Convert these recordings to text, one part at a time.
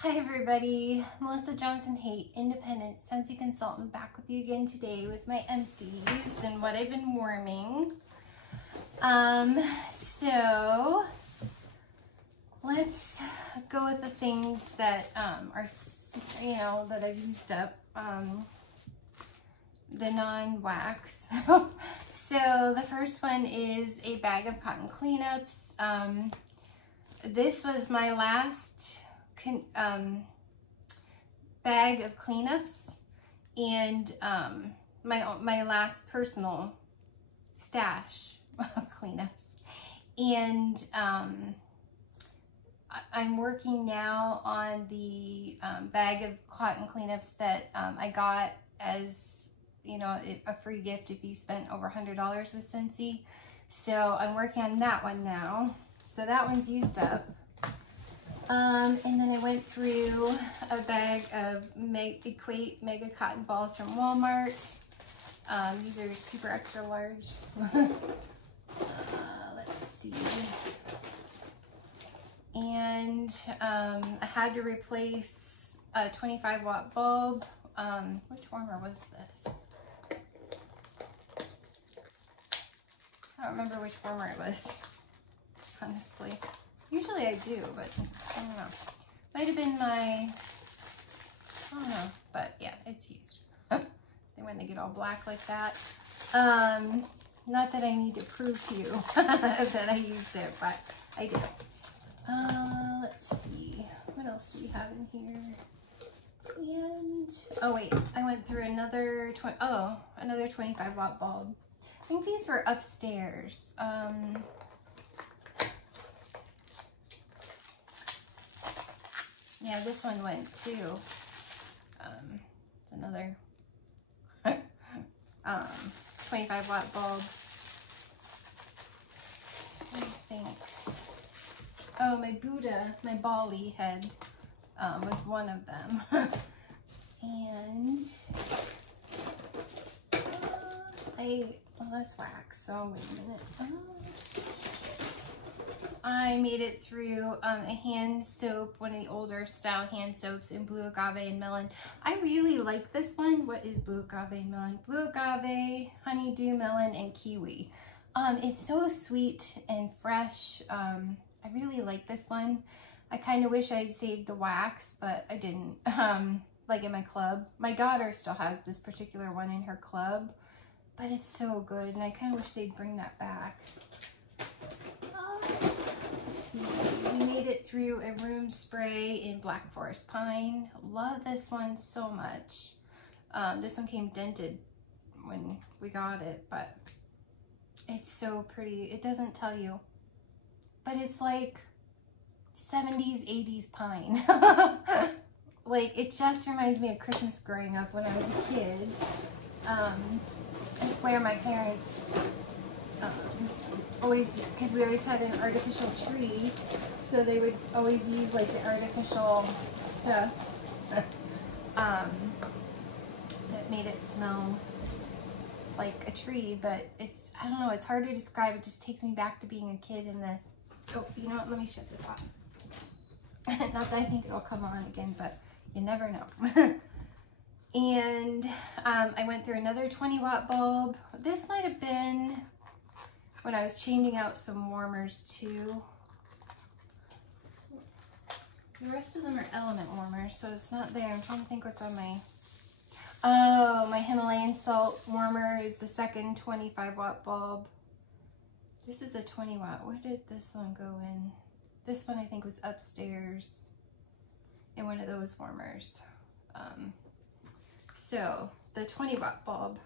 Hi everybody, Melissa Johnson-Haight, independent Scentsy consultant, back with you again today with my empties and what I've been warming. So let's go with the things that are, that I've used up, the non-wax. So the first one is a bag of cotton cleanups. This was my last bag of cleanups and my last personal stash of cleanups, and I'm working now on the bag of cotton cleanups that I got as, a free gift if you spent over $100 with Scentsy. So I'm working on that one now. So that one's used up. And then I went through a bag of Equate Mega Cotton Balls from Walmart. These are super extra large. Let's see. And I had to replace a 25-watt bulb. Which warmer was this? I don't remember which warmer it was, honestly. Usually I do, but I don't know. Might have been my, I don't know, but yeah, it's used. When they get all black like that. Not that I need to prove to you that I used it, but I did. Let's see, what else do we have in here? And, oh wait, I went through another 25-watt bulb. I think these were upstairs. Yeah, this one went too. It's another 25-watt bulb. I think. Oh, my Buddha, my Bali head was one of them. And well, that's wax. So wait a minute. I made it through a hand soap, one of the older style hand soaps in blue agave and melon. I really like this one. What is blue agave and melon? Blue agave, honeydew melon, and kiwi. It's so sweet and fresh. I really like this one. I kind of wish I'd saved the wax, but I didn't. Like in my club. My daughter still has this particular one in her club, but it's so good, and I kind of wish they'd bring that back. We made it through a room spray in Black Forest Pine. Love this one so much. This one came dented when we got it, but it's so pretty. It doesn't tell you, but it's like 70s, 80s pine. Like, it just reminds me of Christmas growing up when I was a kid. I swear my parents always, because we always had an artificial tree, so they would always use like the artificial stuff that made it smell like a tree. But it's, I don't know, it's hard to describe. It just takes me back to being a kid in the, oh, you know what, let me shut this off. Not that I think it'll come on again, but you never know. And I went through another 20-watt bulb. This might have been when I was changing out some warmers too. The rest of them are element warmers, so it's not there. I'm trying to think what's on my, oh, my Himalayan salt warmer is the second 25-watt bulb. This is a 20-watt. Where did this one go in? This one I think was upstairs in one of those warmers. So the 20-watt bulb,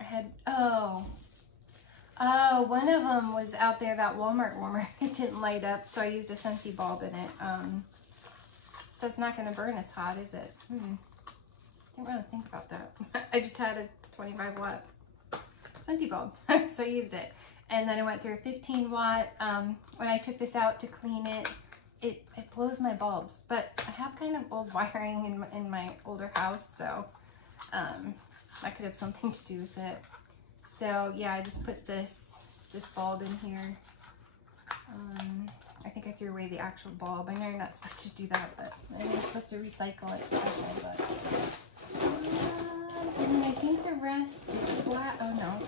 I had, one of them was out there, that Walmart warmer. It didn't light up, so I used a Scentsy bulb in it. So it's not going to burn as hot, is it? Didn't really think about that. I just had a 25-watt Scentsy bulb, so I used it. And then I went through a 15-watt. When I took this out to clean it, it blows my bulbs. But I have kind of old wiring in my older house, so that could have something to do with it. So yeah, I just put this bulb in here. I think I threw away the actual bulb. I know you're not supposed to do that, but I know you're supposed to recycle it special, but... and then I think the rest is black. Oh no.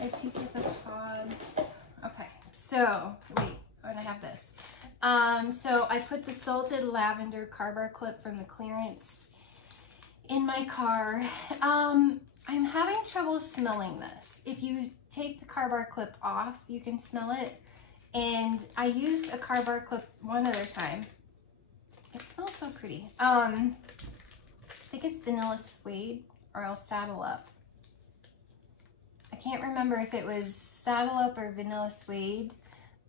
I have 2 sets of pods. Okay, so, wait, I'm gonna have this. So I put the salted lavender car bar clip from the clearance in my car. I'm having trouble smelling this. If you take the car bar clip off, you can smell it. And I used a car bar clip one other time. It smells so pretty. I think it's vanilla suede or else saddle up. I can't remember if it was saddle up or vanilla suede.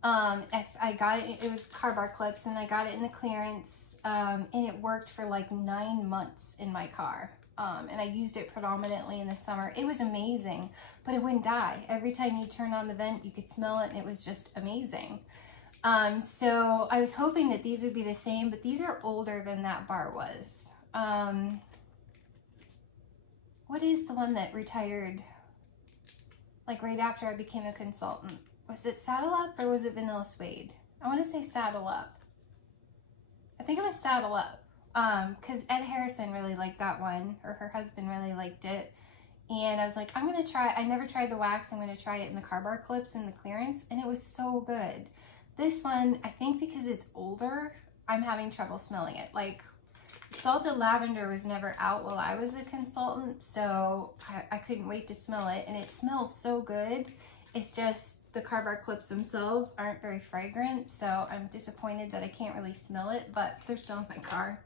If I got it, it was car bar clips, and I got it in the clearance, and it worked for like 9 months in my car. And I used it predominantly in the summer. It was amazing, but it wouldn't die. Every time you turn on the vent, you could smell it, and it was just amazing. So I was hoping that these would be the same, but these are older than that bar was. What is the one that retired like right after I became a consultant? Was it Saddle Up or was it Vanilla Suede? I want to say Saddle Up. I think it was Saddle Up. Because Ed Harrison really liked that one, or her husband really liked it. And I was like, I'm going to try, I never tried the wax, I'm going to try it in the car bar clips in the clearance, and it was so good. This one, I think because it's older, I'm having trouble smelling it. Like, salted lavender was never out while I was a consultant, so I couldn't wait to smell it, and it smells so good. It's just the car bar clips themselves aren't very fragrant, so I'm disappointed that I can't really smell it, but they're still in my car.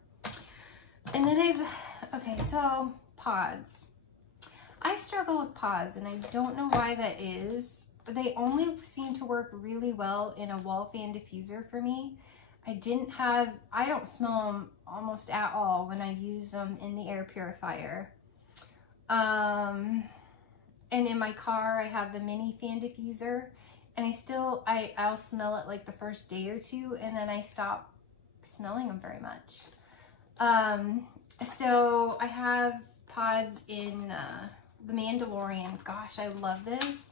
And then okay, so pods. I struggle with pods, and I don't know why that is. They only seem to work really well in a wall fan diffuser for me. I don't smell them almost at all when I use them in the air purifier. And in my car, I have the mini fan diffuser, and I'll smell it like the first day or two, and then I stop smelling them very much. So I have pods in the Mandalorian. Gosh, I love this.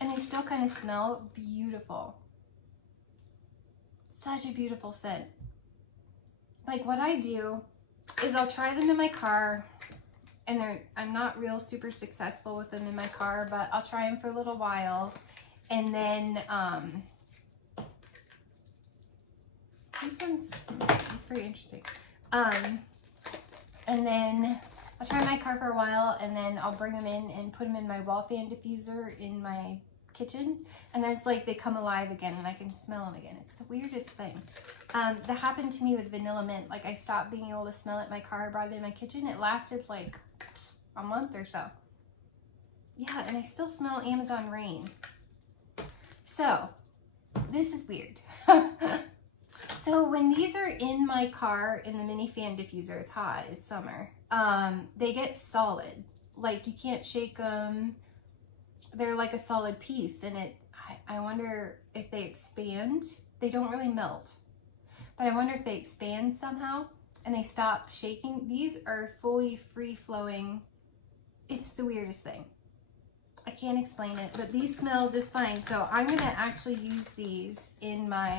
And they still kind of smell beautiful. Such a beautiful scent. Like, what I do is I'll try them in my car, and I'm not real super successful with them in my car, but I'll try them for a little while, and then this one's very interesting. And then I'll try my car for a while, and then I'll bring them in and put them in my wall fan diffuser in my kitchen, and it's like they come alive again, and I can smell them again. It's the weirdest thing. That happened to me with vanilla mint. Like, I stopped being able to smell it in my car. I brought it in my kitchen. It lasted like a month or so. Yeah, and I still smell Amazon Rain. So this is weird. So when these are in my car in the mini fan diffuser, it's hot, it's summer, they get solid. Like, you can't shake them. They're like a solid piece, and I wonder if they expand. They don't really melt, but I wonder if they expand somehow and they stop shaking. These are fully free-flowing. It's the weirdest thing. I can't explain it, but these smell just fine. So I'm gonna actually use these in my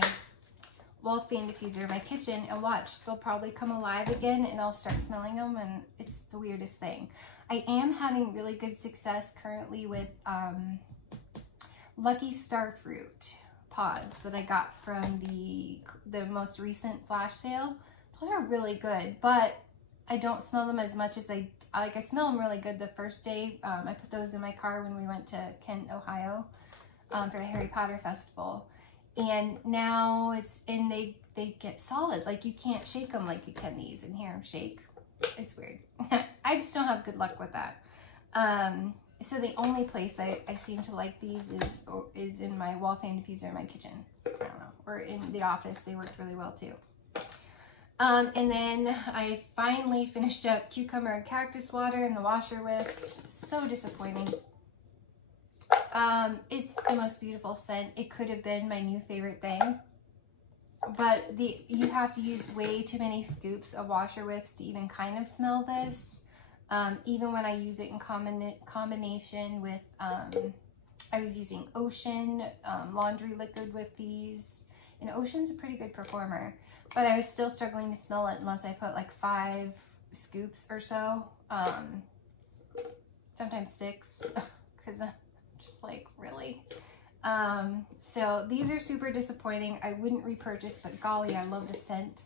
wall fan diffuser in my kitchen, and watch, they'll probably come alive again, and I'll start smelling them, and it's the weirdest thing. I am having really good success currently with Lucky Starfruit pods that I got from the most recent flash sale. Those are really good, but I don't smell them as much as I smell them really good the first day. I put those in my car when we went to Kent, Ohio for the Harry Potter Festival. And now they get solid. Like, you can't shake them like you can these, and hear them shake. It's weird. I just don't have good luck with that. So the only place I seem to like these is in my wall fan diffuser in my kitchen. I don't know. Or in the office. They worked really well too. And then I finally finished up cucumber and cactus water in the washer whiffs. So disappointing. It's the most beautiful scent. It could have been my new favorite thing, but you have to use way too many scoops of washer whiffs to even kind of smell this. Even when I use it in combination with, I was using Ocean laundry liquid with these. And Ocean's a pretty good performer, but I was still struggling to smell it unless I put like 5 scoops or so. Sometimes 6, because I'm just like, really? So these are super disappointing. I wouldn't repurchase, but golly, I love the scent.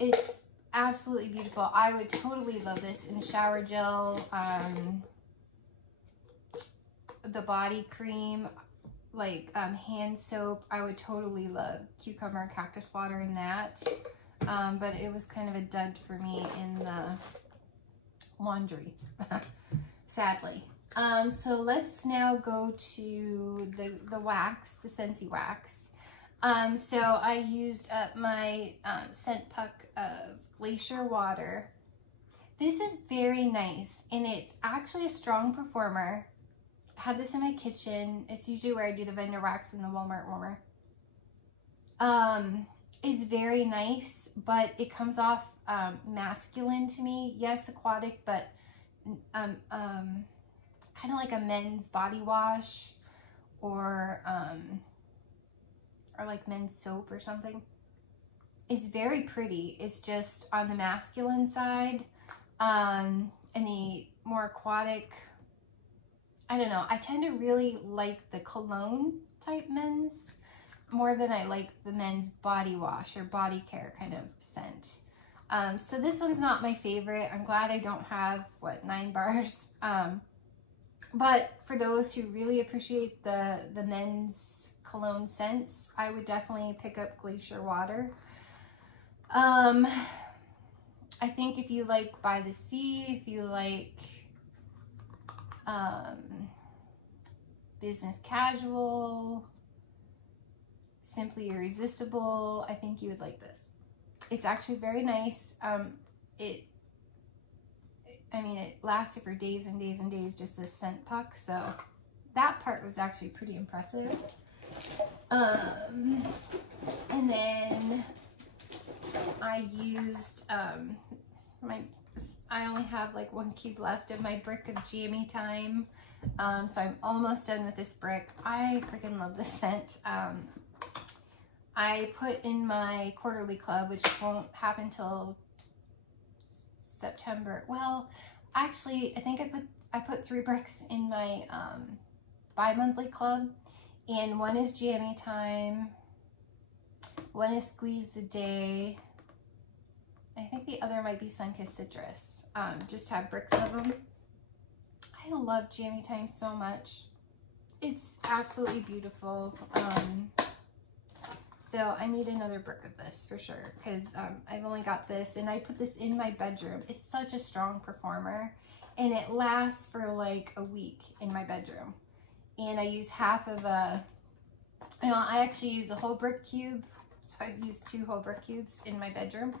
It's absolutely beautiful. I would totally love this in shower gel, the body cream, like hand soap. I would totally love cucumber and cactus water in that. But it was kind of a dud for me in the laundry, sadly. So let's now go to the wax, the Scentsy Wax. So I used up my scent puck of Glacier Water. This is very nice, and it's actually a strong performer. I have this in my kitchen. It's usually where I do the vendor wax in the Walmart warmer. It's very nice, but it comes off masculine to me. Yes, aquatic, but kind of like a men's body wash, or like men's soap or something. It's very pretty. It's just on the masculine side, and the more aquatic, I don't know. I tend to really like the cologne type men's more than I like the men's body wash or body care kind of scent. So this one's not my favorite. I'm glad I don't have, what, 9 bars. But for those who really appreciate the men's cologne scents, I would definitely pick up Glacier Water. I think if you like By the Sea, if you like Business Casual, Simply Irresistible, I think you would like this. It's actually very nice. I mean, it lasted for days and days and days, just this scent puck. So that part was actually pretty impressive. And then I used I only have like 1 cube left of my brick of Jammy Time. So I'm almost done with this brick. I freaking love this scent. I put in my quarterly club, which won't happen till September. Well, actually, I think I put 3 bricks in my bi-monthly club, and 1 is Jammy Time, 1 is Squeeze the Day. I think the other might be Sunkissed Citrus. Just have bricks of them. I love Jammy Time so much. It's absolutely beautiful. So I need another brick of this for sure, because I've only got this, and I put this in my bedroom. It's such a strong performer, and it lasts for like a week in my bedroom. And I use half of I actually use a whole brick cube. So I've used 2 whole brick cubes in my bedroom,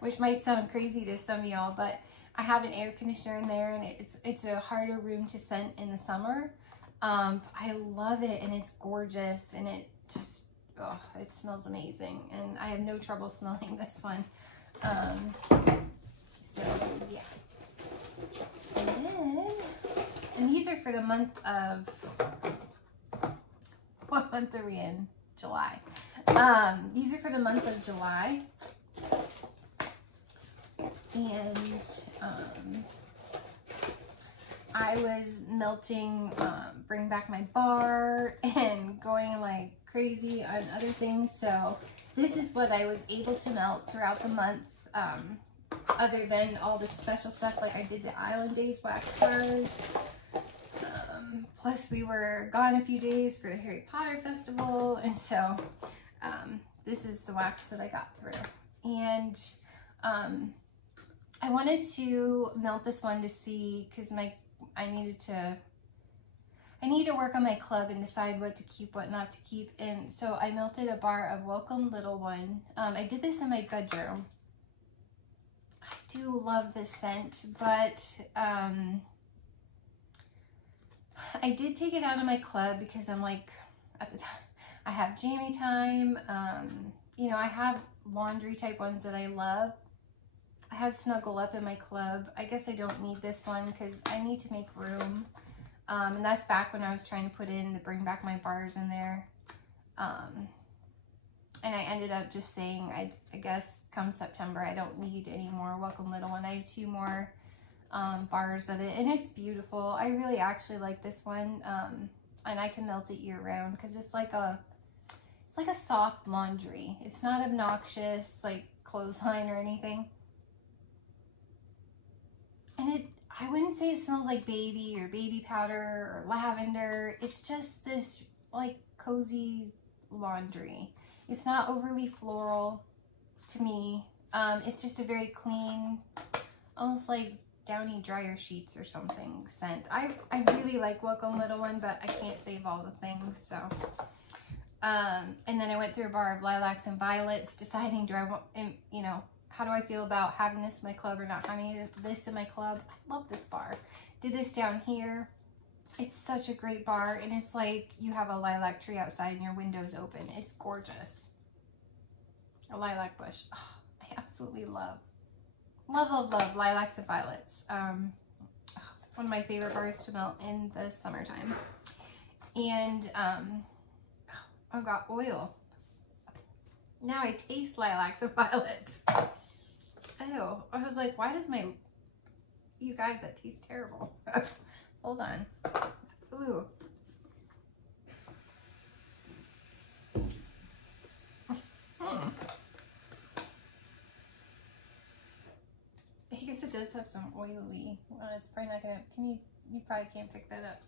which might sound crazy to some of y'all, but I have an air conditioner in there, and it's a harder room to scent in the summer. I love it, and it's gorgeous, and it just, oh, it smells amazing, and I have no trouble smelling this one. So yeah. And these are for the month of, what month are we in? July. These are for the month of July. And I was melting Bring Back My Bar and going like crazy on other things. So this is what I was able to melt throughout the month, other than all the special stuff. Like I did the Island Days wax bars. Plus we were gone a few days for the Harry Potter Festival. And so this is the wax that I got through. And I wanted to melt this one to see, because I need to work on my club and decide what to keep, what not to keep. And so I melted a bar of Welcome Little One. I did this in my bedroom. I do love this scent, but I did take it out of my club because I'm like, at the time, I have Jammy Time. You know, I have laundry type ones that I love. I have Snuggle Up in my club. I guess I don't need this one because I need to make room. And that's back when I was trying to put in the Bring Back My Bars in there. And I ended up just saying, I guess come September, I don't need any more Welcome Little One. I have 2 more bars of it, and it's beautiful. I really actually like this one, and I can melt it year round because it's like a soft laundry. It's not obnoxious like clothesline or anything. And I wouldn't say it smells like baby or baby powder or lavender. It's just this like cozy laundry. It's not overly floral to me. It's just a very clean, almost like downy dryer sheets or something scent. I really like Welcome Little One, but I can't save all the things, so. And then I went through a bar of lilacs and violets, deciding, do I want, you know, how do I feel about having this in my club or not having this in my club? I love this bar. Did this down here. It's such a great bar, and it's like you have a lilac tree outside and your window's open. It's gorgeous. A lilac bush. Oh, I absolutely love lilacs and violets. One of my favorite bars to melt in the summertime. And I've got oil. Now I taste lilacs and violets. Ew. I was like, why does my, you guys, that tastes terrible. Hold on. Ooh. I guess it does have some oily. It's probably not gonna, you probably can't pick that up.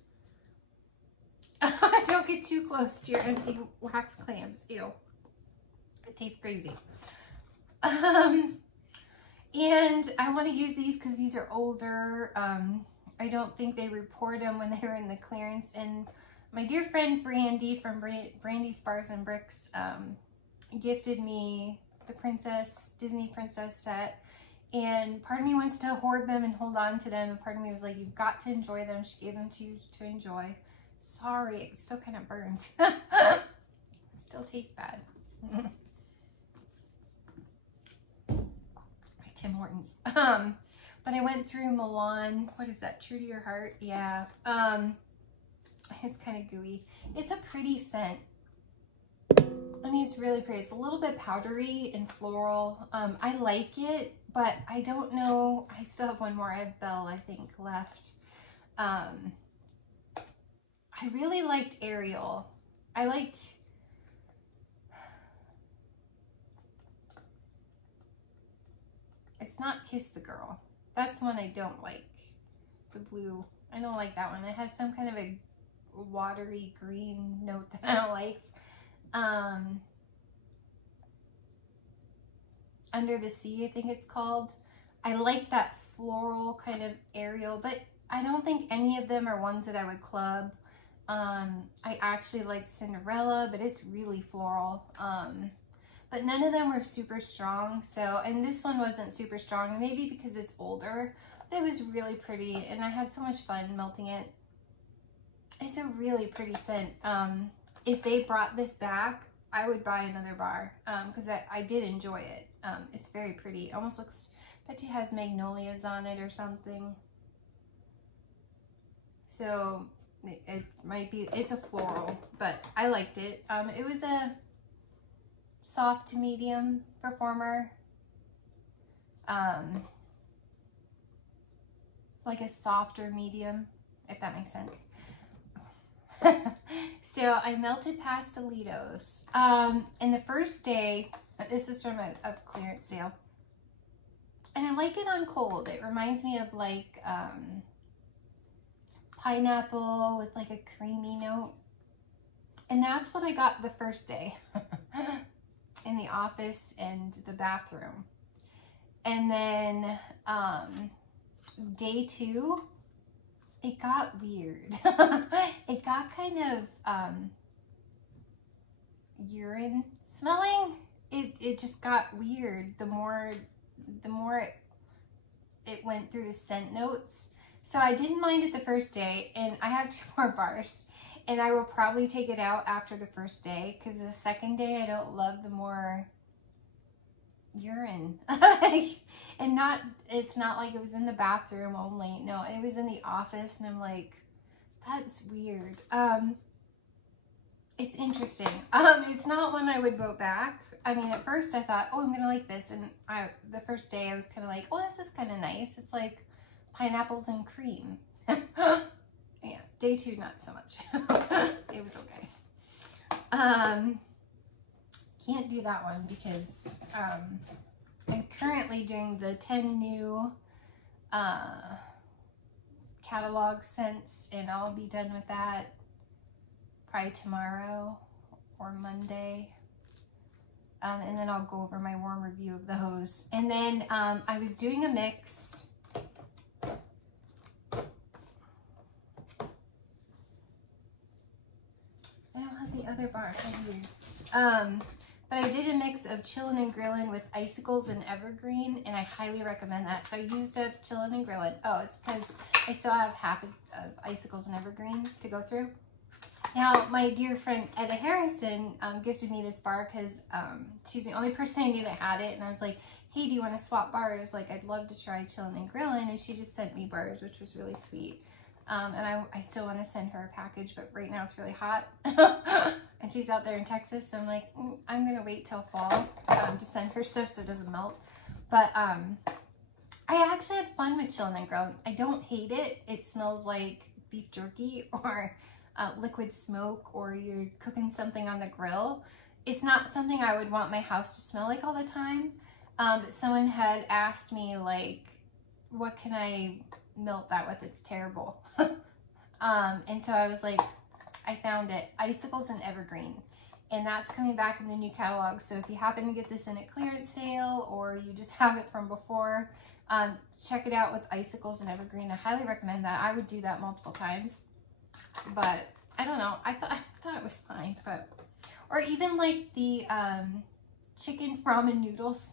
Don't get too close to your empty wax clams. Ew. It tastes crazy. And I want to use these because these are older. I don't think they report them when they were in the clearance. And my dear friend Brandy from Brandy's Bars and Bricks gifted me the Disney Princess set. And part of me wants to hoard them and hold on to them. And part of me was like, you've got to enjoy them. She gave them to you to enjoy. Sorry, it still kind of burns. It still tastes bad. Tim Hortons. But I went through Milan. What is that? True to Your Heart? Yeah. It's kind of gooey. It's a pretty scent. I mean, it's really pretty. It's a little bit powdery and floral. I like it, but I don't know. I still have one more. I have Belle, I think, left. I really liked Ariel. I liked... It's not Kiss the Girl. That's the one I don't like. The blue. I don't like that one. It has some kind of a watery green note that I don't like. Under the Sea, I think it's called. I like that floral kind of Ariel, but I don't think any of them are ones that I would club. I actually like Cinderella, but it's really floral. But none of them were super strong. So, and this one wasn't super strong, maybe because it's older, but it was really pretty, and I had so much fun melting it. It's a really pretty scent. If they brought this back, I would buy another bar, because I did enjoy it. It's very pretty. It almost looks, I bet it has magnolias on it or something. So it might be, it's a floral, but I liked it. It was a soft to medium performer. Like a softer medium, if that makes sense. So I melted Pastelitos. And the first day, this was from a clearance sale. And I like it on cold. It reminds me of like pineapple with like a creamy note. And that's what I got the first day in the office and the bathroom. And then day 2, it got weird. It got kind of urine smelling. It just got weird the more it went through the scent notes. So I didn't mind it the first day, and I have 2 more bars, and I will probably take it out after the first day, because the second day I don't love the more urine. And it's not like it was in the bathroom only. No, it was in the office, and I'm like, that's weird. it's interesting. It's not one I would vote back. I mean, at first I thought, oh, I'm gonna like this, and the first day I was kind of like, oh, this is kind of nice. It's like pineapples and cream. Yeah, day 2, not so much. It was okay. Can't do that one because I'm currently doing the 10 new catalog scents, and I'll be done with that probably tomorrow or Monday. And then I'll go over my warm review of those. And then I was doing a mix. I don't have the other bar. But I did a mix of chillin' and grillin' with icicles and evergreen, and I highly recommend that. So I used up chillin' and grillin'. Oh, it's because I still have half of icicles and evergreen to go through. Now, my dear friend Etta Harrison gifted me this bar because she's the only person I knew that had it, and I was like, hey, do you want to swap bars? Like, I'd love to try chillin' and grillin', and she just sent me bars, which was really sweet. And I still want to send her a package, but right now it's really hot. And she's out there in Texas, so I'm like, I'm going to wait till fall to send her stuff so it doesn't melt. But I actually had fun with chillin' and grillin'. I don't hate it. It smells like beef jerky or liquid smoke, or you're cooking something on the grill. It's not something I would want my house to smell like all the time. But someone had asked me, like, what can I melt that with? It's terrible. And so I was like, I found it, icicles and evergreen, and that's coming back in the new catalog. So if you happen to get this in a clearance sale, or you just have it from before, check it out with icicles and evergreen. I highly recommend that. I would do that multiple times, but I don't know, I thought it was fine. But, or even like the chicken ramen noodles.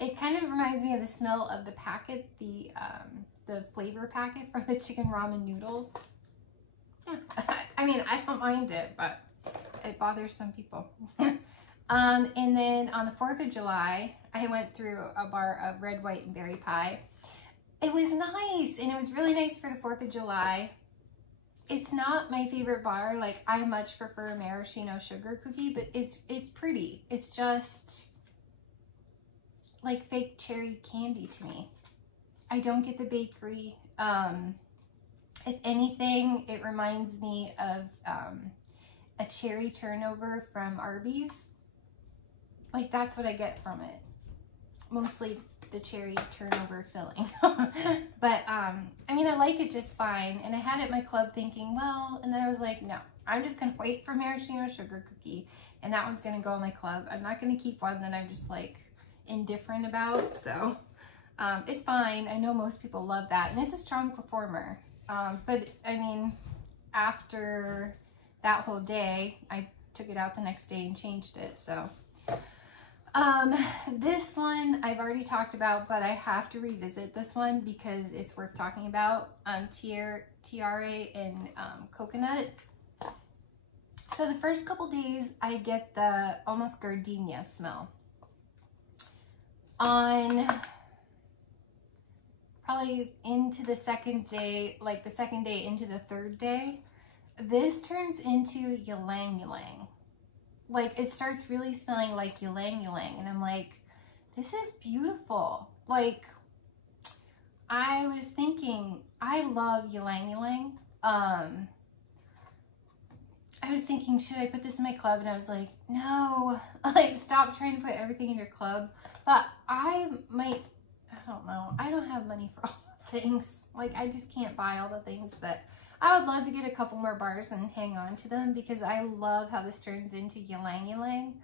It kind of reminds me of the smell of the packet, the flavor packet for the chicken ramen noodles. Yeah. I mean, I don't mind it, but it bothers some people. And then on the 4th of July, I went through a bar of red, white, and berry pie. It was nice, and it was really nice for the 4th of July. It's not my favorite bar. Like, I much prefer maraschino sugar cookie, but it's pretty. It's just like fake cherry candy to me. I don't get the bakery. If anything, it reminds me of a cherry turnover from Arby's. Like, that's what I get from it. Mostly the cherry turnover filling. But, I mean, I like it just fine. And I had it at my club thinking, well, and then I was like, no, I'm just going to wait for maraschino sugar cookie. And that one's going to go in my club. I'm not going to keep one that I'm just, like, indifferent about. So, it's fine. I know most people love that. And it's a strong performer. But I mean, after that whole day, I took it out the next day and changed it. So, this one I've already talked about, but I have to revisit this one because it's worth talking about. Tiare and coconut. So the first couple days, I get the almost gardenia smell. On probably into the second day, like the second day into the third day, this turns into ylang ylang. Like, it starts really smelling like ylang ylang, and I'm like, this is beautiful. Like, I was thinking, I love ylang ylang. I was thinking, should I put this in my club? And I was like, no, like, stop trying to put everything in your club. But I might, I don't know. I don't have money for all the things. Like, I just can't buy all the things that I would love to get a couple more bars and hang on to them because I love how this turns into ylang ylang.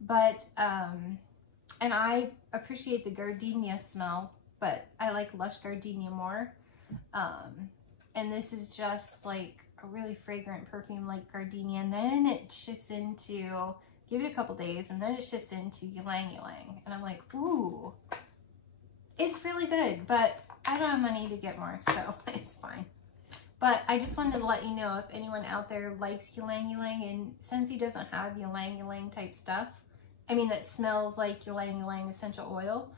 But, and I appreciate the gardenia smell, but I like lush gardenia more. And this is just like a really fragrant perfume like gardenia. And then it shifts into, give it a couple days, and then it shifts into ylang ylang. And I'm like, ooh. It's really good, but I don't have money to get more, so it's fine. But I just wanted to let you know if anyone out there likes ylang ylang, and Scentsy doesn't have ylang ylang type stuff, I mean that smells like ylang ylang essential oil,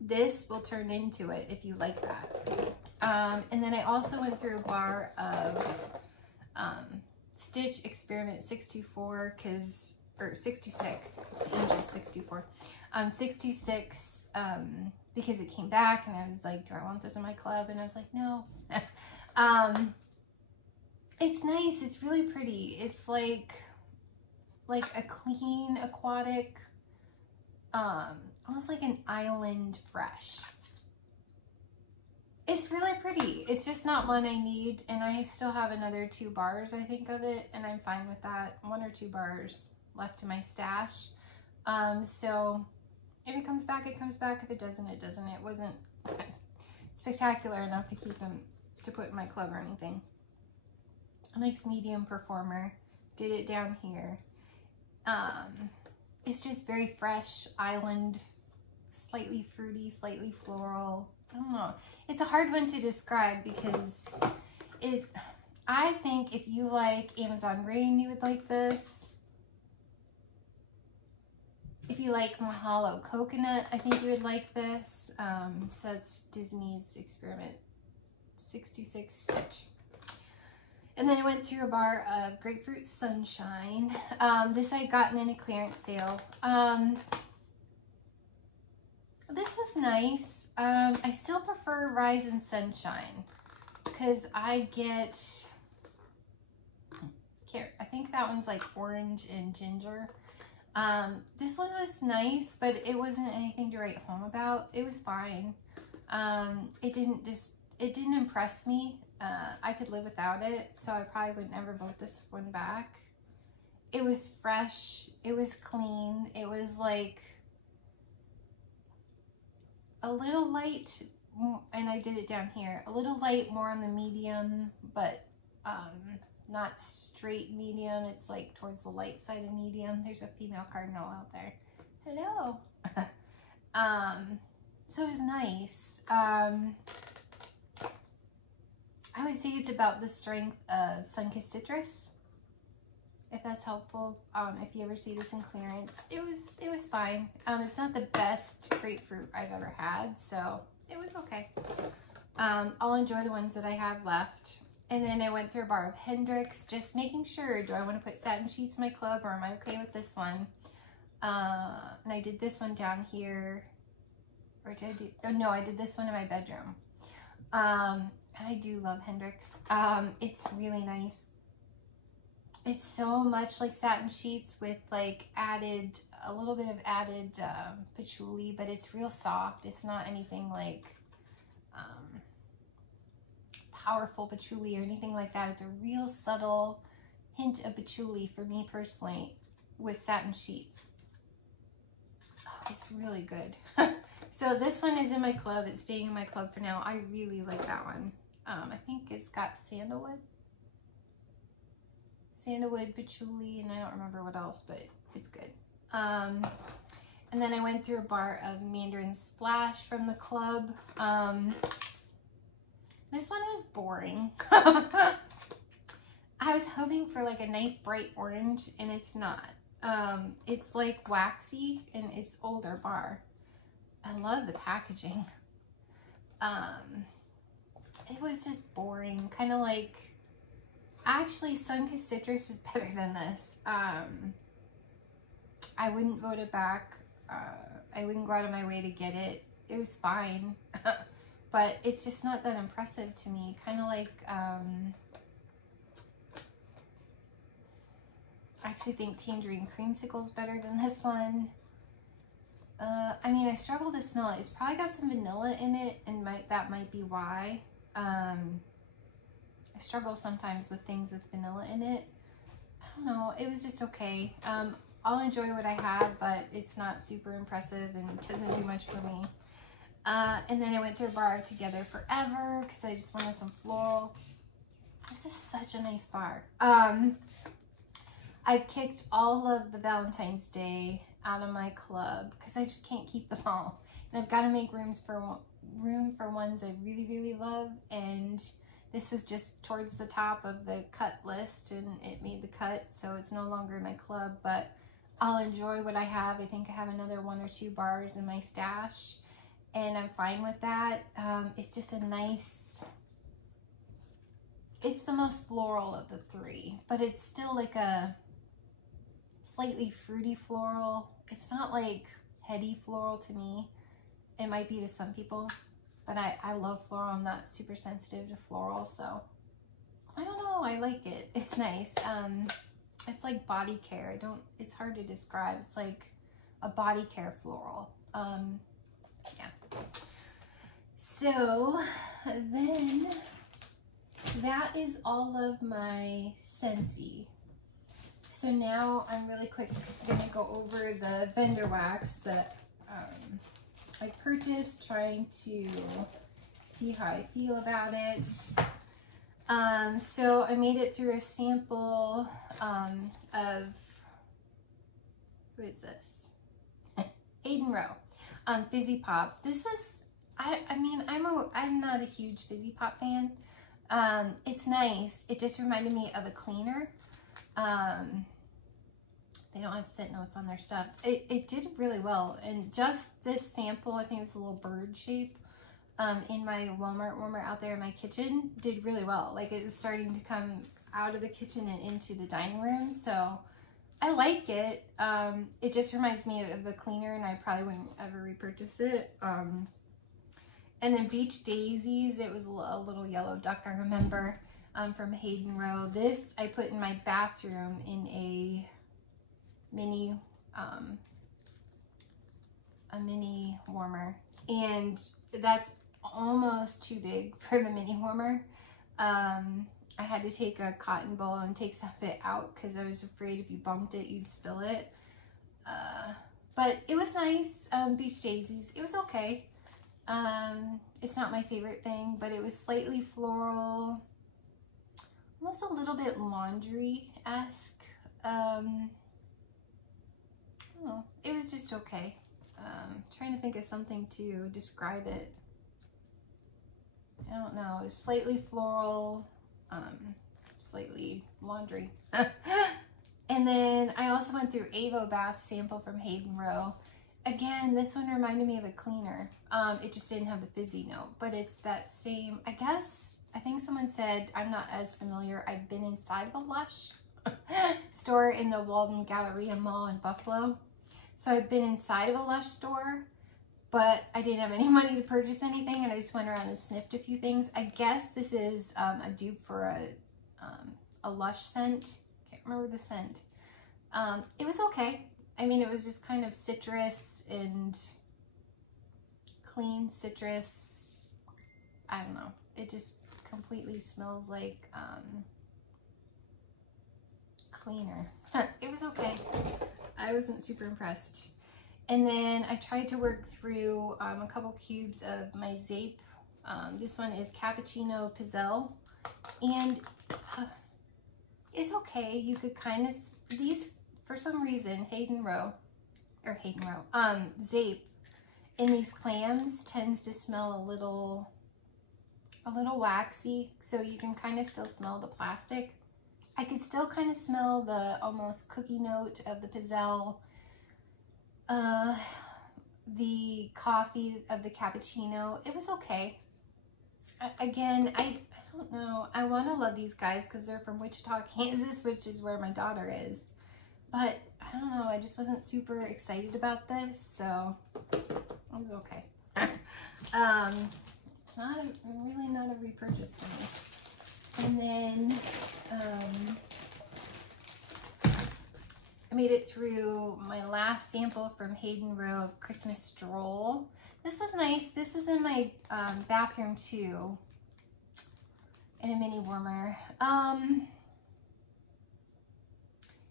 this will turn into it if you like that. And then I also went through a bar of Stitch Experiment 624 or 626, Angel 624. 626 because it came back and I was like, do I want this in my club? And I was like, no. It's nice. It's really pretty. It's like a clean aquatic, almost like an island fresh. It's really pretty. It's just not one I need, and I still have another 2 bars, I think, of it, and I'm fine with that. 1 or 2 bars left in my stash. So if it comes back, it comes back. If it doesn't, it doesn't. It wasn't spectacular enough to keep them, to put in my club or anything. A nice medium performer. Did it down here. It's just very fresh, island, slightly fruity, slightly floral. I don't know. It's a hard one to describe because I think if you like Amazon Rain, you would like this. If you like Mahalo Coconut, I think you would like this. So it's Disney's Experiment 626 Stitch. And then I went through a bar of Grapefruit Sunshine. This I gotten in a clearance sale. This was nice. I still prefer Rise and Sunshine because I get, I think that one's like orange and ginger. This one was nice, but it wasn't anything to write home about. It was fine. It didn't impress me. I could live without it, so I probably would never vote this one back. It was fresh. It was clean. It was like a little light, and I did it down here. A little light, more on the medium, but not straight medium. It's like towards the light side of medium. There's a female cardinal out there. Hello. So it was nice. I would say it's about the strength of Sunkissed Citrus, if that's helpful. If you ever see this in clearance, it was fine. It's not the best grapefruit I've ever had, so it was okay. I'll enjoy the ones that I have left. And then I went through a bar of Hendrix, just making sure, do I want to put satin sheets in my club, or am I okay with this one? And I did this one down here, or did I do, oh no, I did this one in my bedroom. And I do love Hendrix. It's really nice. It's so much like satin sheets with like a little bit of added patchouli, but it's real soft. It's not anything like powerful patchouli or anything like that. It's a real subtle hint of patchouli for me personally with satin sheets. Oh, it's really good. So this one is in my club. It's staying in my club for now. I really like that one. I think it's got sandalwood, patchouli, and I don't remember what else, but it's good. And then I went through a bar of Mandarin Splash from the club. This one was boring. I was hoping for like a nice bright orange, and it's not. It's like waxy, and it's older bar. I love the packaging. It was just boring, kind of like, actually Sunkissed Citrus is better than this. I wouldn't vote it back. I wouldn't go out of my way to get it. It was fine, but it's just not that impressive to me. Kind of like, I actually think Tangerine Creamsicle is better than this one. I mean, I struggle to smell it. It's probably got some vanilla in it, and that might be why. I struggle sometimes with things with vanilla in it. I don't know. It was just okay. I'll enjoy what I have, but it's not super impressive and it doesn't do much for me. And then I went through a bar of Together Forever because I just wanted some floral. This is such a nice bar. I've kicked all of the Valentine's Day out of my club because I just can't keep them all. And I've got to make room for ones I really, really love. And this was just towards the top of the cut list, and it made the cut, so it's no longer in my club, but I'll enjoy what I have. I think I have another 1 or 2 bars in my stash, and I'm fine with that. It's just a nice, it's the most floral of the three, but it's still like a slightly fruity floral. It's not like heady floral to me. It might be to some people, but I love floral. I'm not super sensitive to floral, so I don't know. I like it. It's nice. It's like body care. It's hard to describe. It's like a body care floral. Yeah. So then that is all of my Scentsy. So now I'm really quick gonna go over the vendor wax that I purchased, trying to see how I feel about it. So I made it through a sample of, who is this? Hayden Rowe, Fizzy Pop. This was, I mean, I'm not a huge Fizzy Pop fan. It's nice. It just reminded me of a cleaner. They don't have scent notes on their stuff. It did really well. And just this sample, I think it was a little bird shape, in my Walmart warmer out there in my kitchen, did really well. Like, it was starting to come out of the kitchen and into the dining room. So I like it. It just reminds me of a cleaner, and I probably wouldn't ever repurchase it. And then Beach Daisies, it was a little yellow duck, I remember, from Hayden Rowe. This I put in my bathroom in a mini warmer, and that's almost too big for the mini warmer. I had to take a cotton ball and take some of it out because I was afraid if you bumped it, you'd spill it. But it was nice. Beach Daisies, it was okay. It's not my favorite thing, but it was slightly floral, almost a little bit laundry-esque. Oh, it was just okay. Trying to think of something to describe it. I don't know. It's slightly floral, slightly laundry. And then I also went through Avo Bath sample from Hayden Rowe. Again, this one reminded me of a cleaner. It just didn't have the fizzy note, but it's that same, I think someone said, I'm not as familiar. I've been inside of a Lush store in the Walden Galleria Mall in Buffalo. So I've been inside of a Lush store, but I didn't have any money to purchase anything, and I just went around and sniffed a few things. I guess this is a dupe for a Lush scent. Can't remember the scent. It was okay. I mean, it was just kind of citrus and clean citrus. I don't know. It just completely smells like cleaner. It was okay. I wasn't super impressed. And then I tried to work through a couple cubes of my Zape. This one is Cappuccino Pizzelle, and it's okay. You could kind of, these, for some reason, Zape in these clams tends to smell a little waxy, so you can kind of still smell the plastic. I could still kind of smell the almost cookie note of the Pizzelle, the coffee of the cappuccino. It was okay. Again, I don't know. I want to love these guys because they're from Wichita, Kansas, which is where my daughter is. But I don't know. I just wasn't super excited about this, so it was okay. Really not a repurchase for me. And then I made it through my last sample from Hayden Rowe of Christmas Stroll. This was nice. This was in my bathroom too, in a mini warmer.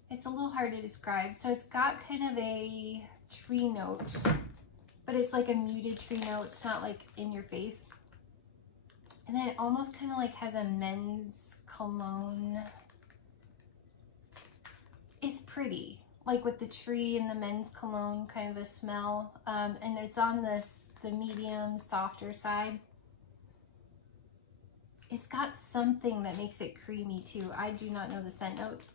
It's a little hard to describe. So it's got kind of a tree note, but it's like a muted tree note. It's not like in your face. And then it almost kind of like has a men's cologne. It's pretty, like with the tree and the men's cologne kind of a smell. And it's on the medium, softer side. It's got something that makes it creamy too. I do not know the scent notes.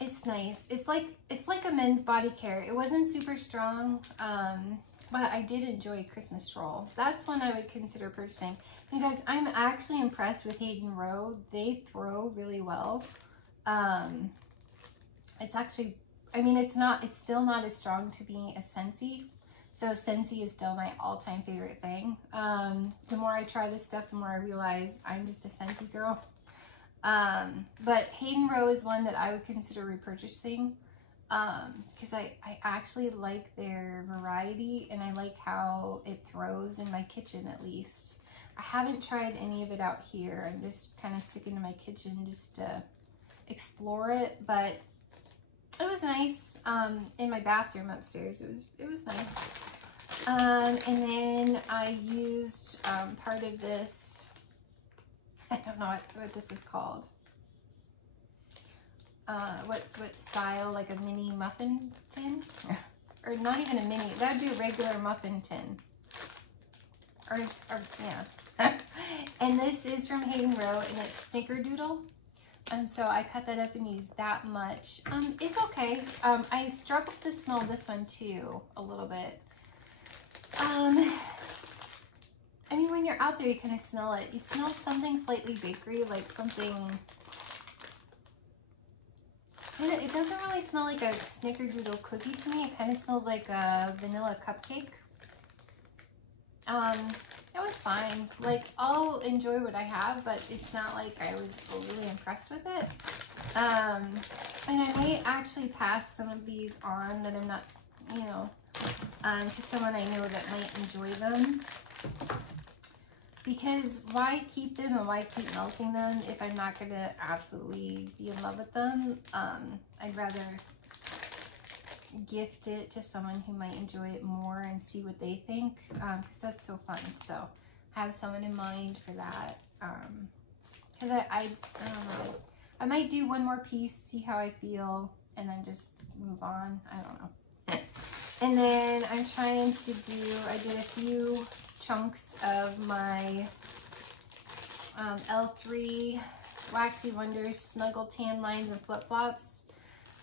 It's nice. It's like a men's body care. It wasn't super strong. but I did enjoy Christmas Stroll. That's one I would consider purchasing. You guys, I'm actually impressed with Hayden Row. They throw really well. It's actually, I mean, it's still not as strong to be a Scentsy. So Scentsy is still my all-time favorite thing. The more I try this stuff, the more I realize I'm just a Scentsy girl. But Hayden Row is one that I would consider repurchasing. Because I actually like their variety, and I like how it throws in my kitchen, at least. I haven't tried any of it out here. I'm just kind of sticking to my kitchen just to explore it, but it was nice. In my bathroom upstairs, it was nice. And then I used part of this, I don't know what this is called. What style, like a mini muffin tin? Or not even a mini, that'd be a regular muffin tin. Or yeah. And this is from Hayden Row, and it's Snickerdoodle. So I cut that up and used that much. It's okay. I struggled to smell this one too, a little bit. I mean, when you're out there, you kind of smell it. You smell something slightly bakery, like something... It doesn't really smell like a Snickerdoodle cookie to me. It kind of smells like a vanilla cupcake. It was fine. Like, I'll enjoy what I have, but it's not like I was overly impressed with it. And I may actually pass some of these on that I'm not, you know, to someone I know that might enjoy them. Because why keep them and why keep melting them if I'm not going to absolutely be in love with them? I'd rather gift it to someone who might enjoy it more and see what they think, because that's so fun. So I have someone in mind for that, because I don't know. I might do one more piece, see how I feel, and then just move on. I don't know. And then I'm trying to do, I did a few chunks of my L3 Waxy Wonders Snuggle Tan Lines and Flip Flops.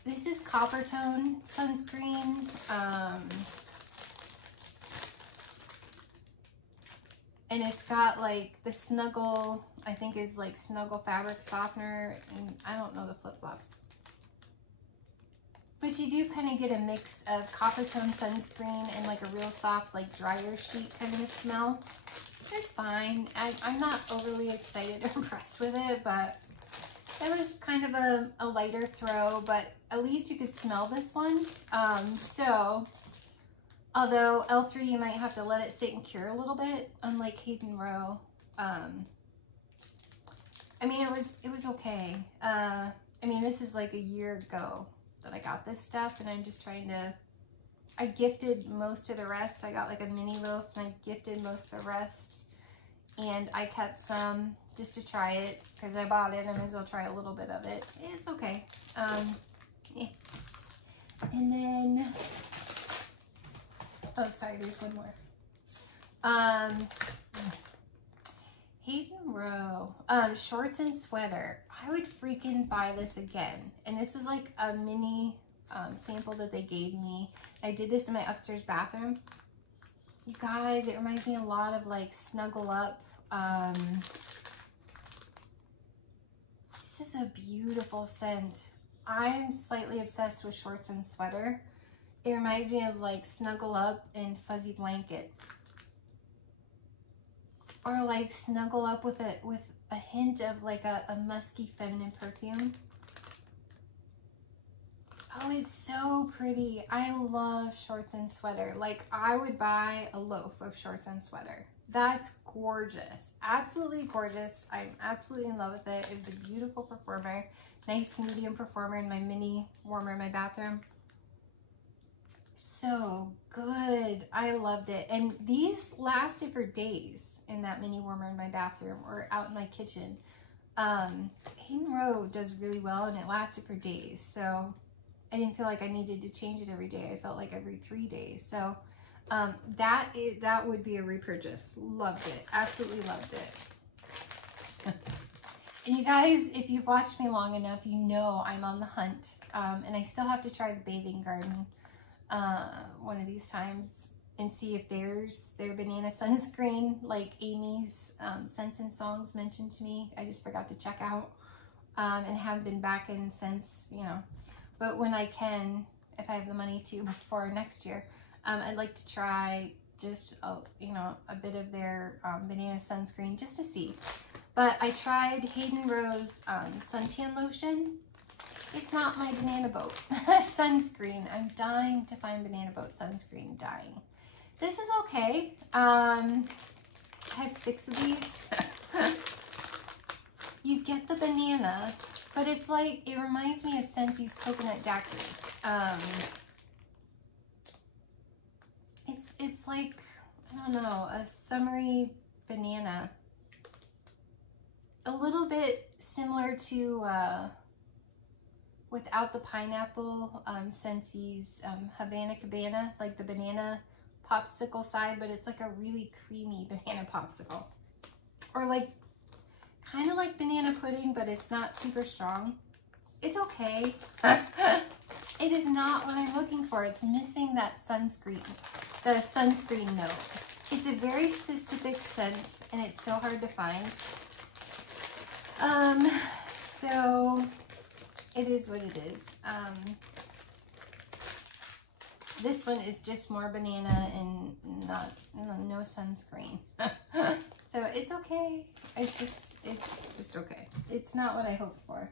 This is Copper Tone sunscreen. And it's got like the Snuggle, I think is like Snuggle fabric softener, and I don't know the flip flops. But you do kind of get a mix of Copper Tone sunscreen and like a real soft, like dryer sheet kind of a smell. It's fine. I'm not overly excited or impressed with it, but it was kind of a lighter throw, but at least you could smell this one. So, although L3, you might have to let it sit and cure a little bit, unlike Hayden Row. I mean, it was okay. I mean, this is like a year ago that I got this stuff, and I'm just trying to, I gifted most of the rest. I got like a mini loaf, and I gifted most of the rest, and I kept some just to try it, because I bought it. I might as well try a little bit of it. It's okay. And then, oh, sorry, there's one more. Hayden Row, shorts and sweater. I would freaking buy this again. And this was like a mini sample that they gave me. I did this in my upstairs bathroom. You guys, it reminds me a lot of like Snuggle Up. This is a beautiful scent. I'm slightly obsessed with shorts and sweater. It reminds me of like Snuggle Up and Fuzzy Blanket. Or like Snuggle Up with a hint of like a musky feminine perfume. Oh, it's so pretty. I love shorts and sweater. Like, I would buy a loaf of shorts and sweater. That's gorgeous. Absolutely gorgeous. I'm absolutely in love with it. It was a beautiful performer. Nice medium performer in my mini warmer in my bathroom. So good. I loved it. And these lasted for days in that mini warmer in my bathroom or out in my kitchen. Hayden Row does really well, and it lasted for days. So I didn't feel like I needed to change it every day. I felt like every 3 days. So that would be a repurchase. Loved it. Absolutely loved it. And you guys, if you've watched me long enough, you know I'm on the hunt. And I still have to try the bathing garden one of these times. and see if there's their banana sunscreen, like Amy's Scents and Songs mentioned to me. I just forgot to check out, and haven't been back in since, you know. But when I can, if I have the money to before next year, I'd like to try just you know, a bit of their banana sunscreen just to see. But I tried Hayden Rose suntan lotion. It's not my banana boat sunscreen. I'm dying to find banana boat sunscreen, dying. This is okay. I have 6 of these. You get the banana, but it's like, it reminds me of Scentsy's coconut daiquiri. It's like, I don't know, a summery banana. A little bit similar to, without the pineapple, Scentsy's Havana Cabana, like the banana popsicle side, but it's like a really creamy banana popsicle. Or like, kind of like banana pudding, but it's not super strong. It's okay. It is not what I'm looking for. It's missing that sunscreen note. It's a very specific scent, and it's so hard to find. So it is what it is. This one is just more banana and no sunscreen. So it's okay. It's just okay. It's not what I hoped for.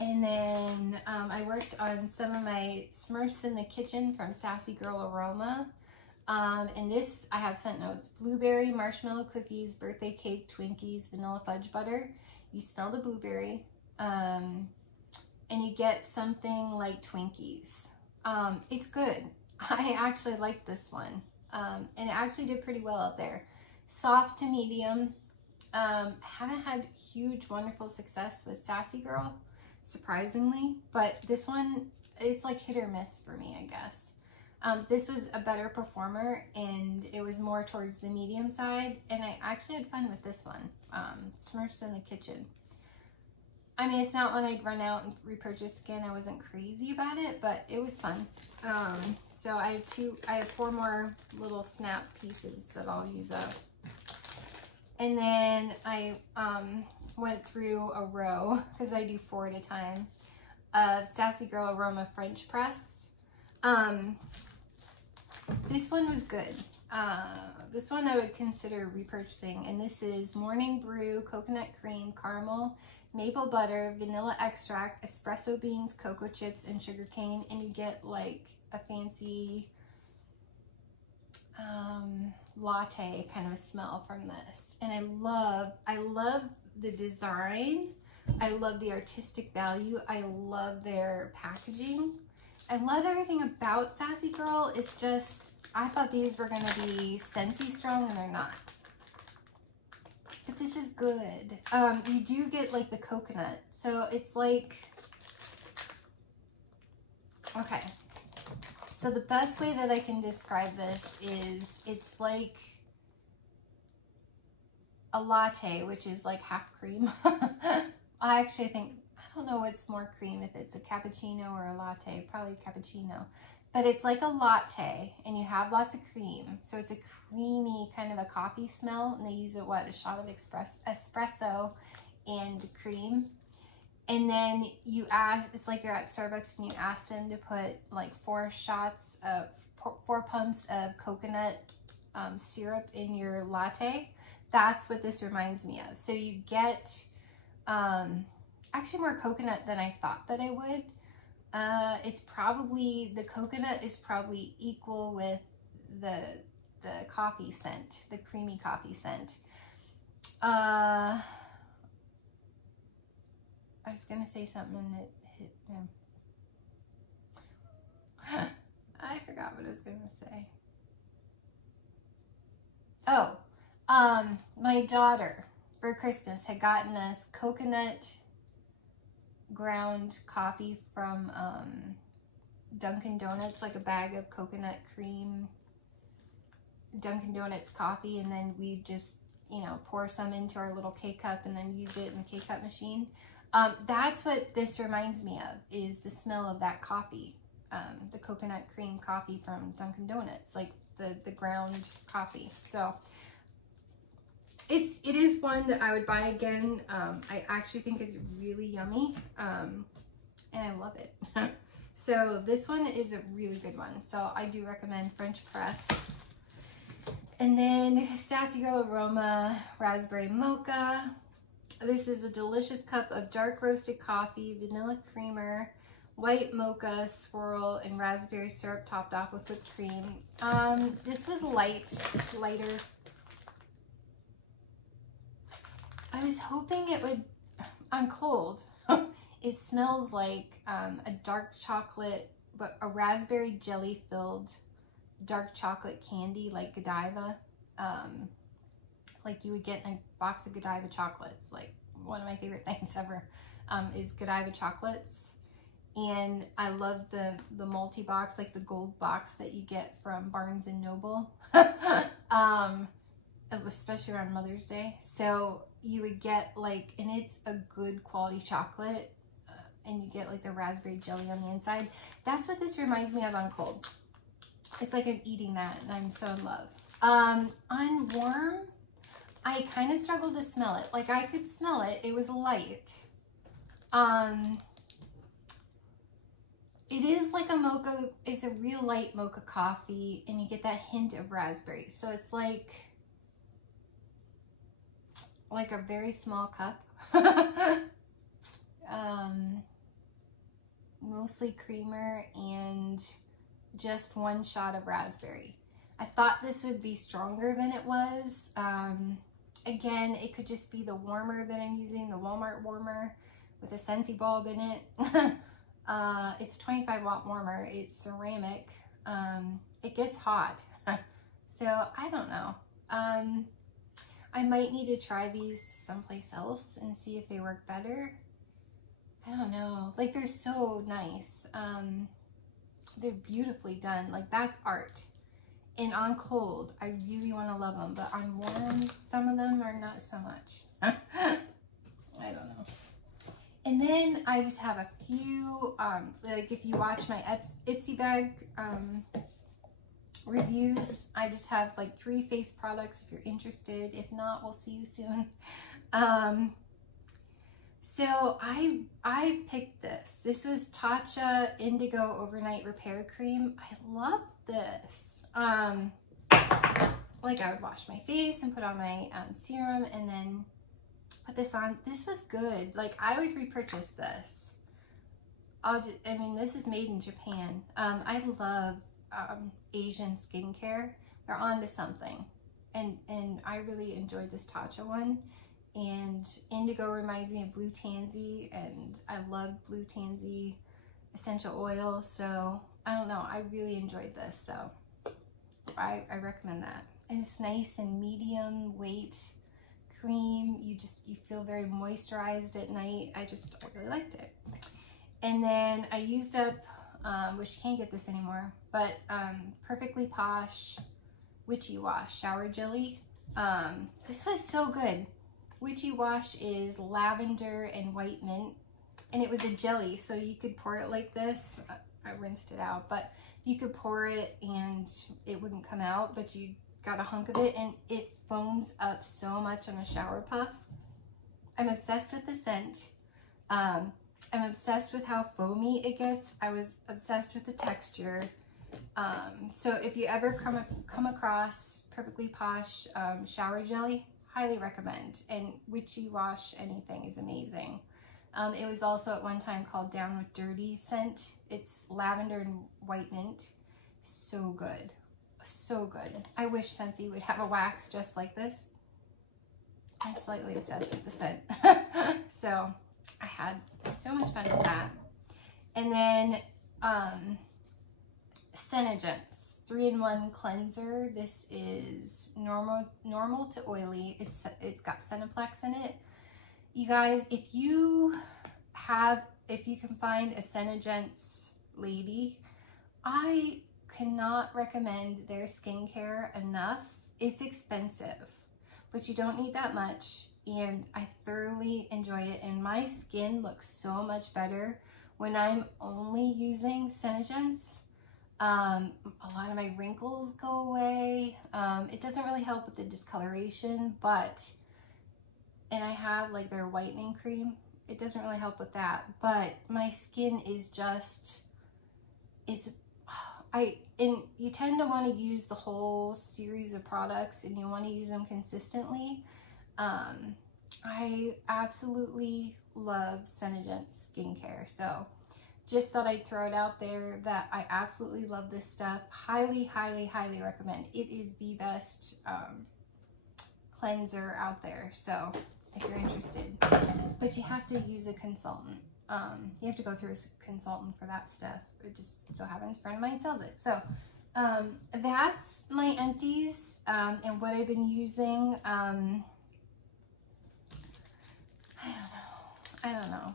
And then I worked on some of my Smurfs in the Kitchen from Sassy Girl Aroma. And this, I have scent notes: blueberry, marshmallow cookies, birthday cake, Twinkies, vanilla fudge butter. You smell the blueberry, and you get something like Twinkies. It's good. I actually like this one. And it actually did pretty well out there. Soft to medium. Haven't had huge, wonderful success with Sassy Girl, surprisingly, but this one, it's like hit or miss for me, I guess. This was a better performer, and it was more towards the medium side, and I actually had fun with this one. Smurfs in the Kitchen. I mean, it's not one I'd run out and repurchase again. I wasn't crazy about it, but it was fun. So I have 4 more little snap pieces that I'll use up. And then I went through a row, because I do 4 at a time, of Sassy Girl Aroma French Press. This one was good. This one I would consider repurchasing, and this is Morning Brew, Coconut Cream, Caramel, Maple Butter, Vanilla Extract, Espresso Beans, Cocoa Chips, and Sugar Cane, and you get like a fancy latte kind of a smell from this. And I love the design. I love the artistic value. I love their packaging. I love everything about Sassy Girl. It's just, I thought these were gonna be Scentsy strong, and they're not. But this is good. You do get like the coconut. So it's like, okay. So the best way that I can describe this is it's like a latte, which is like half cream. I actually think, I don't know what's more cream, if it's a cappuccino or a latte, probably a cappuccino. But it's like a latte, and you have lots of cream. So it's a creamy kind of a coffee smell, and they use a shot of espresso and cream. And then you ask, it's like you're at Starbucks and you ask them to put like 4 pumps of coconut syrup in your latte. That's what this reminds me of. So you get actually more coconut than I thought that I would. It's probably, the coconut is probably equal with the coffee scent, the creamy coffee scent. I was gonna say something and it hit him. I forgot what I was gonna say. Oh, my daughter for Christmas had gotten us coconut ground coffee from Dunkin' Donuts, like a bag of coconut cream Dunkin' Donuts coffee, and then we just, you know, pour some into our little K-cup and then use it in the K-cup machine. That's what this reminds me of, is the smell of that coffee. the coconut cream coffee from Dunkin' Donuts, like the ground coffee. So it is one that I would buy again. I actually think it's really yummy, and I love it. So this one is a really good one. So I do recommend French Press. And then Sassy Girl Aroma Raspberry Mocha. This is a delicious cup of dark roasted coffee, vanilla creamer, white mocha swirl, and raspberry syrup topped off with whipped cream. This was lighter. I was hoping it would, on cold, it smells like a dark chocolate, but a raspberry jelly filled dark chocolate candy, like Godiva. Like you would get in a box of Godiva chocolates. Like one of my favorite things ever is Godiva chocolates. And I love the multi-box, like the gold box that you get from Barnes & Noble, especially around Mother's Day. So you would get like, and it's a good quality chocolate, and you get like the raspberry jelly on the inside. That's what this reminds me of on cold. It's like I'm eating that, and I'm so in love. On warm, I kind of struggled to smell it. Like I could smell it. It was light. It is like a mocha. It's a real light mocha coffee, and you get that hint of raspberry. So it's like a very small cup. Mostly creamer and just one shot of raspberry. I thought this would be stronger than it was. Again, it could just be the warmer that I'm using, the Walmart warmer with a Scentsy bulb in it. It's 25 watt warmer. It's ceramic. It gets hot. So I don't know. I might need to try these someplace else and see if they work better. I don't know. Like they're so nice. They're beautifully done. Like that's art. And on cold, I really want to love them, but on warm, some of them are not so much. I don't know. And then I just have a few, like if you watch my Ipsy bag reviews, I just have like 3 face products if you're interested. If not, we'll see you soon. So I picked this. This was Tatcha Indigo Overnight Repair Cream. I love this. Like I would wash my face and put on my serum and then put this on. This was good. Like I would repurchase this. I mean, this is made in Japan. I love Asian skincare. They're onto something. And I really enjoyed this Tatcha one. And Indigo reminds me of Blue Tansy, and I love Blue Tansy essential oil. So I don't know, I really enjoyed this. So I recommend that. It's nice and medium weight cream. You feel very moisturized at night. I really liked it. And then I used up, which you can't get this anymore, but Perfectly Posh Witchy Wash Shower Jelly. This was so good. Witchy Wash is lavender and white mint, and it was a jelly, so you could pour it like this. I rinsed it out, but you could pour it and it wouldn't come out, but you got a hunk of it, and it foams up so much on a shower puff. I'm obsessed with the scent. I'm obsessed with how foamy it gets. I was obsessed with the texture. So if you ever come across Perfectly Posh shower jelly, highly recommend. And Witchy Wash anything is amazing. It was also at one time called Down with Dirty scent. It's lavender and white mint. So good. So good. I wish Scentsy would have a wax just like this. I'm slightly obsessed with the scent. So I had so much fun with that. And then Senegence 3-in-1 cleanser. This is normal to oily. It's got Seneplex in it. You guys, if you can find a Senegence lady, I cannot recommend their skincare enough. It's expensive, but you don't need that much, and I thoroughly enjoy it, and my skin looks so much better when I'm only using Senegence, a lot of my wrinkles go away. It doesn't really help with the discoloration, and I have like their whitening cream. It doesn't really help with that, but my skin is just, and you tend to want to use the whole series of products and you want to use them consistently. I absolutely love Senegence skincare, so just thought I'd throw it out there that I absolutely love this stuff. Highly, highly, highly recommend. It is the best cleanser out there, so if you're interested. But you have to use a consultant. You have to go through a consultant for that stuff. It just so happens a friend of mine sells it. So that's my empties and what I've been using. I don't know.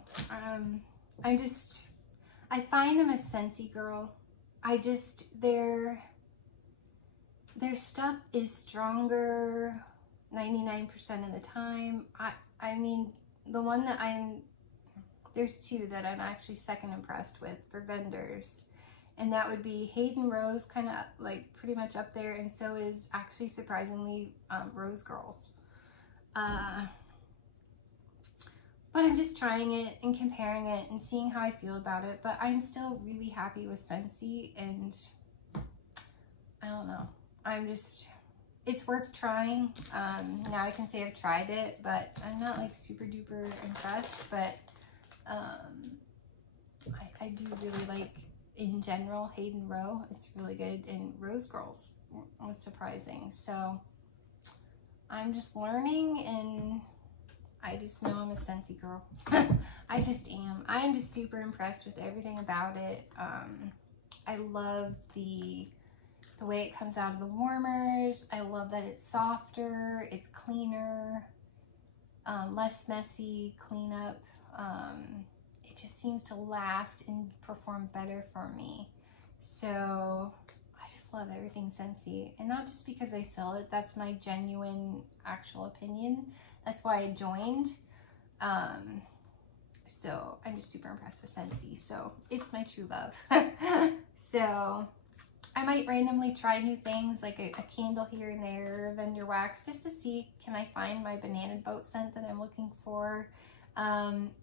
I find I'm a Scentsy girl. Their stuff is stronger 99% of the time. I mean, the one that there's two that I'm actually second impressed with for vendors. And that would be Hayden Rose, kind of like pretty much up there. And so is actually surprisingly Rose Girls. But I'm just trying it and comparing it and seeing how I feel about it. But I'm still really happy with Scentsy, and I don't know. It's worth trying. Now I can say I've tried it, but I'm not like super duper impressed. But I do really like, in general, Hayden Rowe. It's really good, and Rose Girls was surprising. So I'm just learning, and I just know I'm a Scentsy girl. I just am. I am just super impressed with everything about it. I love the way it comes out of the warmers. I love that it's softer, it's cleaner, less messy cleanup. It just seems to last and perform better for me. So I just love everything Scentsy, and not just because I sell it. That's my genuine actual opinion. That's why I joined. So I'm just super impressed with Scentsy. So it's my true love. So I might randomly try new things, like a candle here and there, vendor wax, just to see, can I find my banana boat scent that I'm looking for.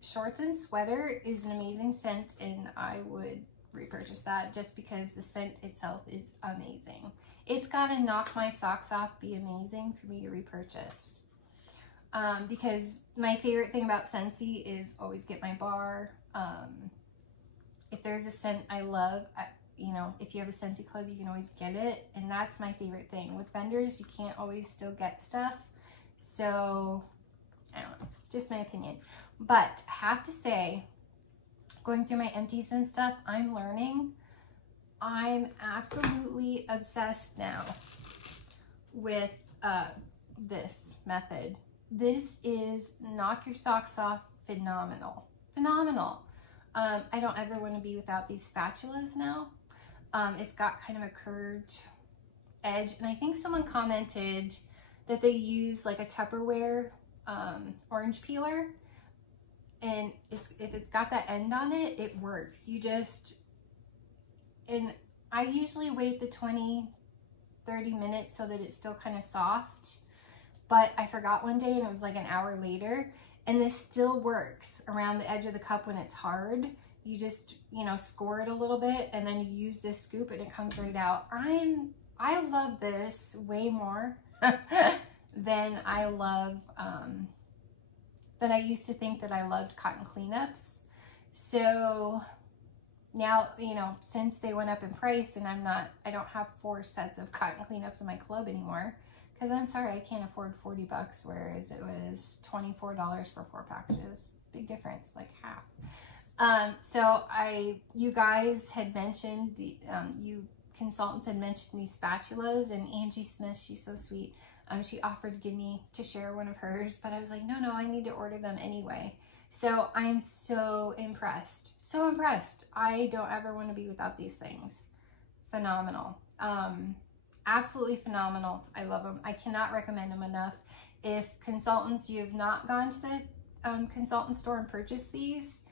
Shorts and Sweater is an amazing scent, and I would repurchase that just because the scent itself is amazing. It's got to knock my socks off, be amazing for me to repurchase. Because my favorite thing about Scentsy is always get my bar. If there's a scent I love, you know, if you have a Scentsy club, you can always get it. And that's my favorite thing. With vendors, you can't always still get stuff. So, I don't know, just my opinion. But I have to say, going through my empties and stuff, I'm learning. I'm absolutely obsessed now with this method. This is knock your socks off phenomenal. Phenomenal. I don't ever want to be without these spatulas now. It's got kind of a curved edge, and I think someone commented that they use like a Tupperware orange peeler, and if it's got that end on it, it works. And I usually wait the 20-30 minutes so that it's still kind of soft. But I forgot one day, and it was like an hour later, and this still works around the edge of the cup when it's hard. You just, you know, score it a little bit, and then you use this scoop and it comes right out. I love this way more than I love, than I used to think that I loved cotton cleanups. So now, you know, since they went up in price, and I don't have 4 sets of cotton cleanups in my club anymore. Because I'm sorry, I can't afford 40 bucks, whereas it was $24 for 4 packages. Big difference, like half. So you guys had mentioned, you consultants had mentioned these spatulas, and Angie Smith, she's so sweet. She offered to share one of hers, but I was like, no, I need to order them anyway. So I'm so impressed. So impressed. I don't ever want to be without these things. Phenomenal. Absolutely phenomenal. I love them. I cannot recommend them enough. If consultants, you have not gone to the consultant store and purchased these,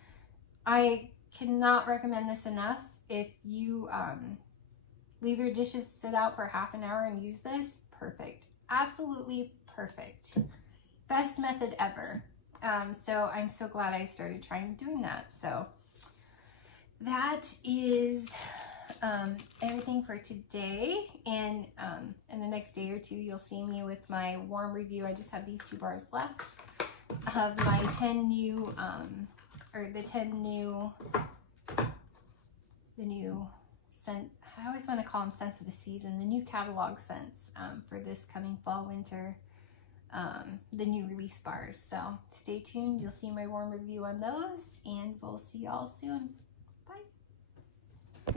I cannot recommend this enough. If you leave your dishes sit out for half an hour and use this, perfect. Absolutely perfect. Best method ever. So I'm so glad I started trying doing that. So that is everything for today. And in the next day or two, you'll see me with my warm review. I just have these 2 bars left of my 10 new, the new scent. I always want to call them scents of the season, the new catalog scents for this coming fall, winter, the new release bars. So stay tuned. You'll see my warm review on those, and we'll see y'all soon.